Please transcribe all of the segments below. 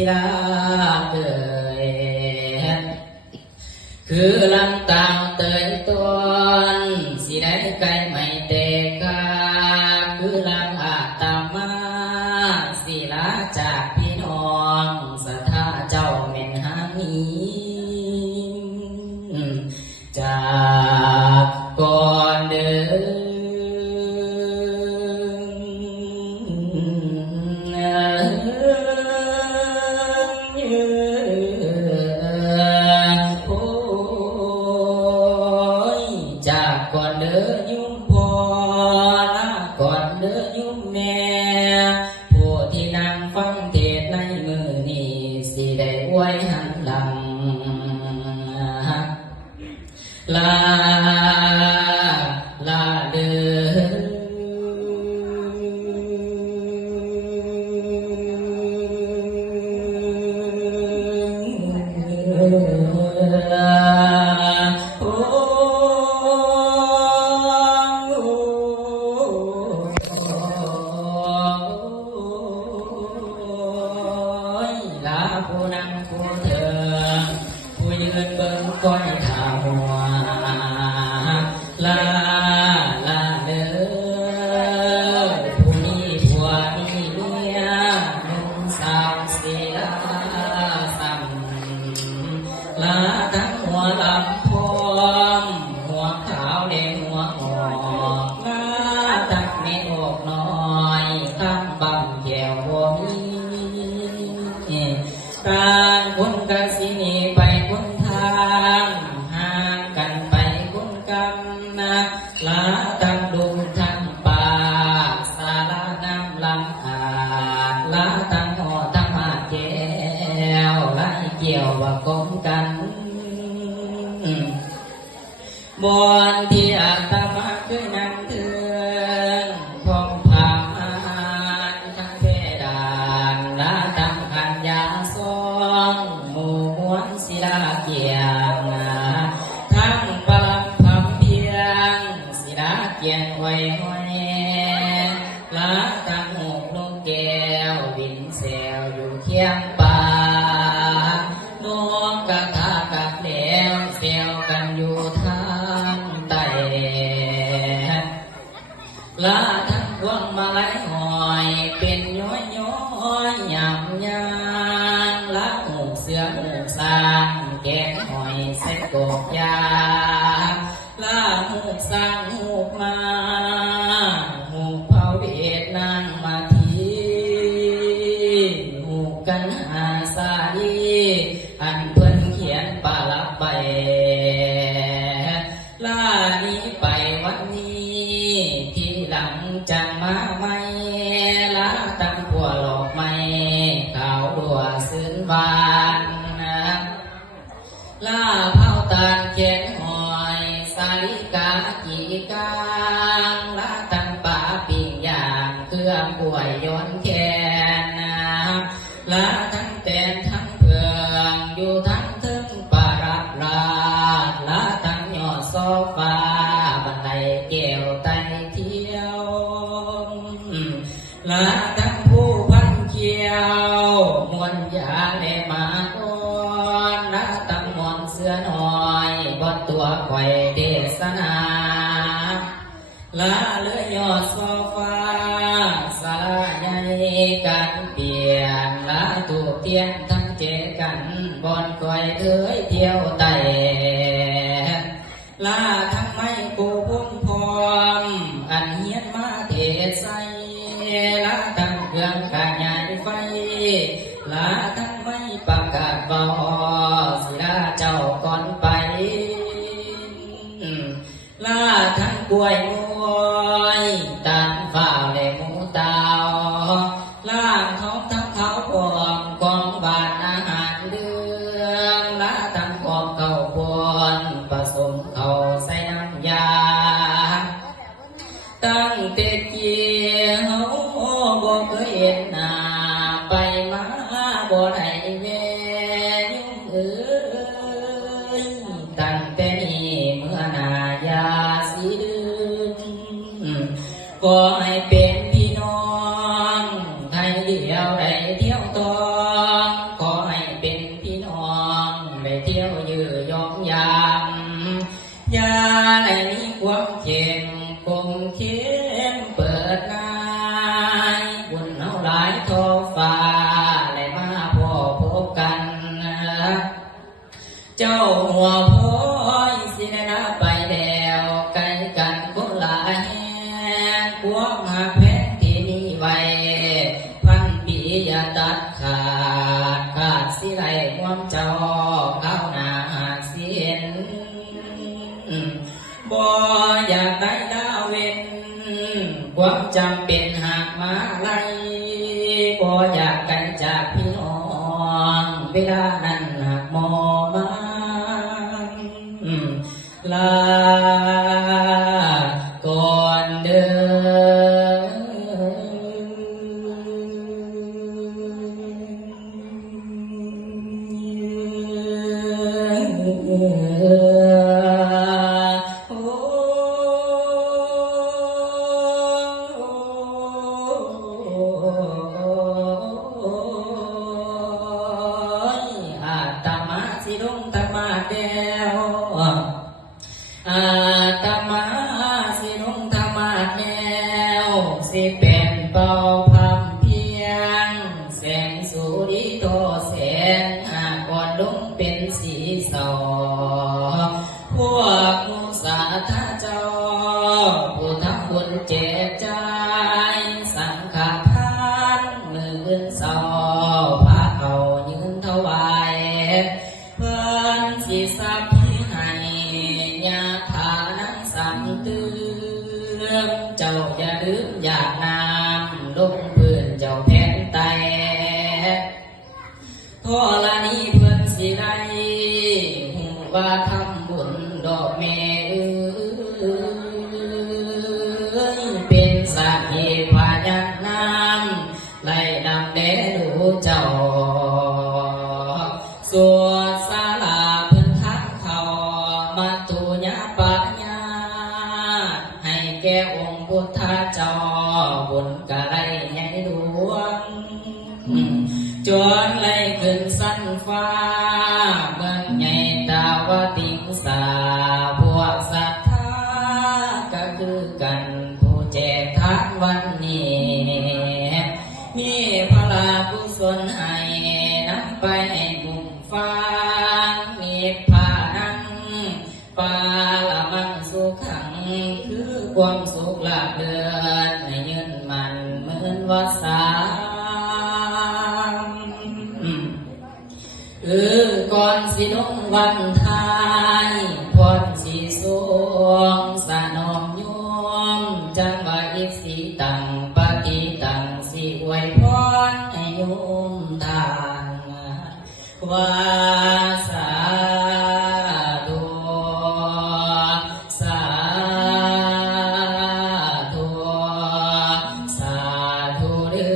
ศิลาเอ่ยคือลำตางเตยต้นสิได้ไกลไม่เตกาคือลำอาตมาศิลาจากพี่น้องสัทธาเจ้าเม่นหามีจากก่อนเดินโอ้ยจากก่อนเดินยุ่มพอลาก่อนเดินยุ่มแม่ผู้ที่นั่งฟังเทศในมือนี้สิได้อวยหันหลังลาเดินโอ้ยลาผู้นั่งผู้เถิงผู้ยืนเบิ่งก้อยขาวหัวลาเด้อผู้มีผัวมีเมียนุ่งสาวศิลาซ้ำลาทั้งหัวลำพวงหัวขาวแดงหัวหอกลาทั้งเม็ดอกน้อยตั้งบังแก้วบ่มีการคนกสินีไปคนทางห่างกันไปคนกำนะลาตั้งดุงทั้งป่าสาราน้ำลำอาดลาตั้งหอตั้งมาแก้วไล่เกี่ยวว่ากงกันบอนที่อาตมาคือนั่งเถืองพองพามทั้งเพดานลาตั้งขันยาซองหมู่มวลศิลาเกียงทั้งปลังพำเพียงศิลาเกียงไว้ห้อยลาตั้งหูกนกแก้วบินแซวอยู่เคียงป่านกกระทากับแหลวแซวกันอยู่ทางใต้ลาทั้งพวงมาลัยหอยเป็นย้อยยำยางลาหูเสือหูสางแกงหอยใส่กบยาลาหูสางหูมาหูเผาเวทนางมาทีหูกันหาสาดีอันเพิ่นเขียนปาลับใบลานี้ไปวันนี้ที่หลังจังมาไม่ลาตั้งผัวหลอกไม่ขาวดัวซึ้งบานลาเผาตาลเขียนหอยสาลิกาจีกางลาตั้งป่าปิ่งย่างเครื่องกล้วยย้อนแขนลาทั้งแตนทั้งเพืองอยู่ทั้งถึงปารับลาลาทั้งยอดโซฟาบันไดแก้วไตเที่ยวลาทั้งผู้พันเขียวมวนยาเลมาก่อนลาตั้งมวนเสือน้อยบนตัวไข่เทศนาลาเลือยอดโซฟาสาราใหญ่กันเปลี่ยนลาถูกเทียนทั้งเจกันบอนก้อยเอ้ยเที่ยวไต่ลาทั้งไม่กูพุ่มพวงอันเฮียนมาเทศใส่ลาทั้งเครื่องกระยายไฟลาทั้งไม่ประกาศบอศิลาเจ้าก่อนไปลาทั้งกล้วยงวยตามฝ่าและหมูเตาล่างท้องทั้งเขาพวงกองบานอาหารเดืองลาทั้งกองเก่าพวนผสมเขาใส่น้ำยาตั้งแต่เกี่ยวบ่เคยเห็นหน้าไปมาบ่ได้แวะยุ่งเอ้ยตั้งแต่นี้เมื่อนายาสีดึงก็ให้เป็นพี่น้องไทยเดียวได้เที่ยวตอง บ่อยากกันจากพี่น้องเวลานั้นหากมอมันลาก่อนเดิอาตมาสิลงธรรมาแก้วอาตมาสิลงธรรมาแก้วสิเป็นเป่าพำเพียงแสงสุริโตแสงก่อนลงเป็นสีเสาพวกมุสาธาเจ้าผู้ทำบุญเจตใจสังฆทานมืออื่นเสาพาเขายืนถวายเพื่อนสิสัพพิให้ยาทานังสัมเตือนเจ้าอย่าลืมอยากน้ำลงพื้นเจ้าแผ่นไตทอละนี้เพื่อนสิได้หูว่าทำบุญดอกเมเป็นสักขีพยานน้ำไหลดำแดดูเจ้าสวดสาลาเพื่อนทักเขามาตุญาปัญญาให้แก่องค์พุทธเจ้าบุญกะไรใหญ่หลวงจวนไหลขึ้นสั้นฟ้าเมืองใหญ่ดาวติงสาพวกศรัทธาก็คือกันผู้แจกทานวันนี้มีพลากุศลให้นำไปให้บุญฟ้ามีพานังปาละมังสุขังคือความสุขลาภเลือนให้ยืนมันเหมือนวัดสาก่อนสิลงวันทายพรสีสวงสนอมโยมจังว่าอีกสีตังปฏิตังสิอวยพรให้โยมทานว่าสาธุสาธุสาธุเด้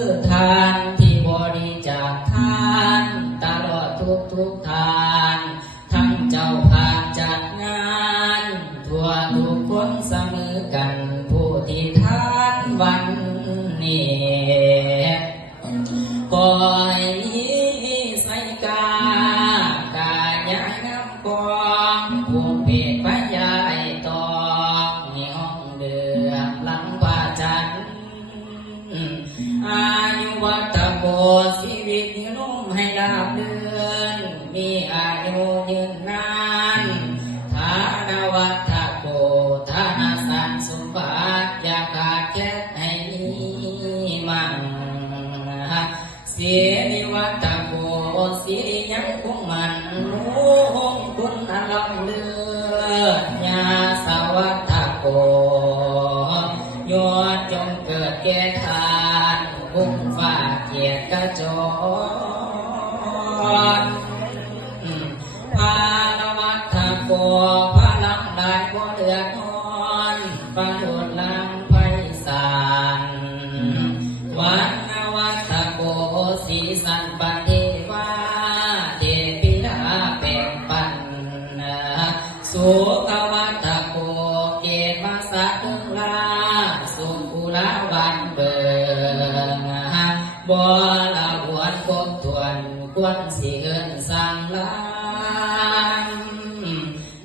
อทานที่บริจาคทานตลอดทุกทานทั้งเจ้าภาพจัดงานทั่วทุกคนเสมอกันผู้ที่ทานวันนี้ปล่อยนี้ใส่กายางามกองภูมิเพศพยายตองในห้องเดือหลังพระจันทร์อายุวัตโกชีวิตยืนนุ่มให้ดาบเดือนมีอายุยืนนานฐานวัตโกฐานะสันสมบัติอย่าขาดแคลนให้มีมั่งเสียนิวัตโกสียังคงมันรู้องคุณอลังเลือยาสวัตโกยอดจงเกิดแก่ทานคุ้มฟ้าเกียรติกระจรพานวัตโกพระลำได้บ่เดือดร้อนประโยชน์ลำไพศาลวันนวัตโกสีสันปฏิวาเทปิลาเป็นปันสุขวัตโกเกศมาสักลาสุขุลาวันเบิงบ่ละหวนคบทวนควรสิเอิ้นสั่งลาน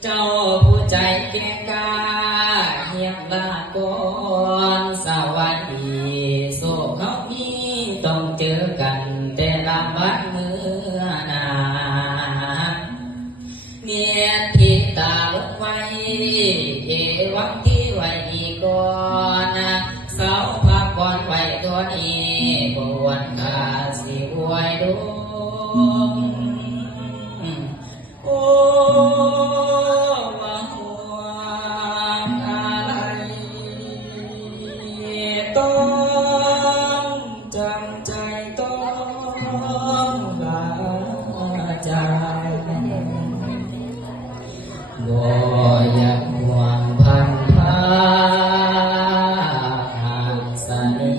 เจ้าผู้ใจเก่งกาเฮียงลาก่อนสวัสดีโศกเขามีต้องเจอกันแต่ละวันเมื่อนาเมียทิตาลงไว้เอวังที่ไว้อีกก่อนเสาพักก่อนไว้ตัวนี้บวนกาสิอวยดวงโอ้ว่าห่วงอะไร ต้องจำใจต้องลาจากบ่อยากห่วงพันพาสนิ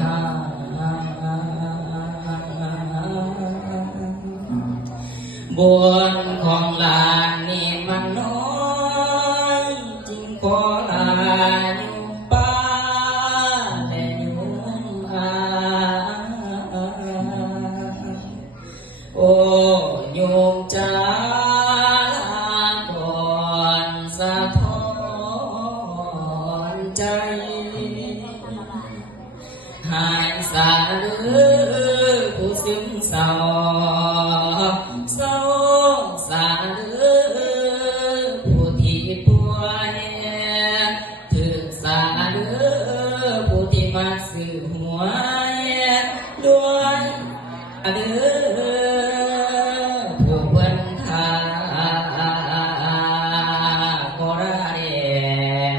หาบุญของหลานนี่มันน้อยจึงขอลาอยู่ป่าและอยู่อาโอ้โยมจ้าก่อนสะท้อนใจหายสาหรือผู้ซึมเศร้าเศร้าสาหรือผู้ที่ป่วยถึงสาหรือผู้ที่มาสื่อหวยด้วยหรือผู้เพิ่นทาก็ได้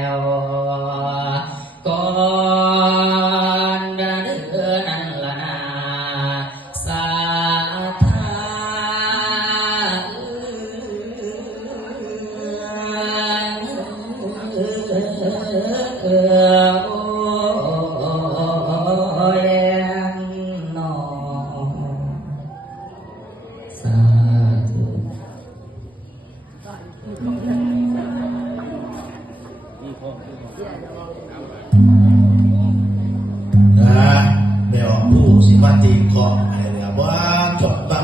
แล้วก่อนเดินนั่นละนาสาธาโอ้ยนอสาธุ นะไม่ออกผู้สิมาตีเกาะอะไรเนี่ยว่าจบตั้ง